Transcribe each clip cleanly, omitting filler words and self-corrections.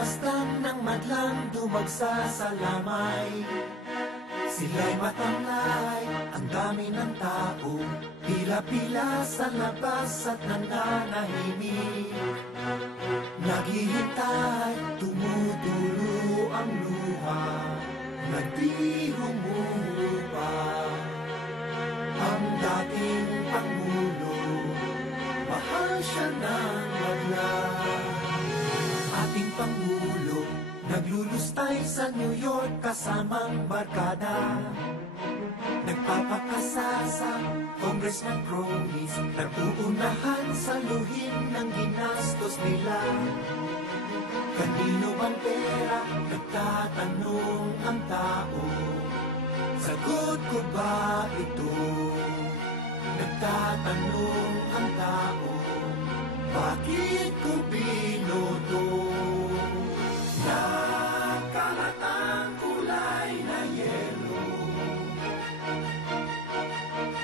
Nagmamastang ng madlang dumagsa sa lamay. Sila'y matamlay, ang dami ng tao, pila-pila sa labas at nananahimik. Naghihintay, tumutulo ang luha, nagbihumuho pa. Ang dating Pangulo, mahal siya ng madla. Ating Pangulo, naglulustay sa New York kasamang barkada. Nagpapakasasa, congressman cronies, nag-uunahan sa luhin ng ginastos nila. Kanino bang pera? Nagtatanong ang tao. Sagot ko ba ito? Nagtatanong ang tao. Bakit ko binoto? Nakalatang kulay na yelo,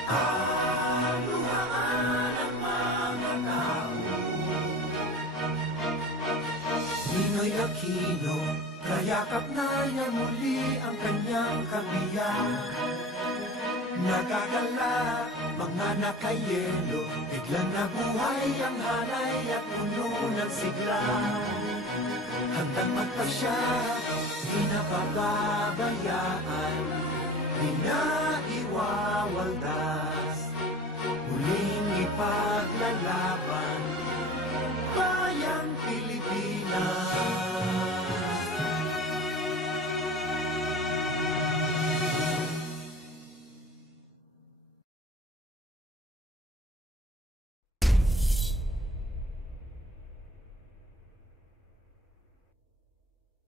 ang luhaan ng mga tao. Ninoy Aquino, kayakap na niya muli ang kanyang kabiyak. Nagagala, mga nakayelo, biglang nabuhay ang halay at puno ng sigla. Handang magpasya, di napapabayaan, di na iwawalda.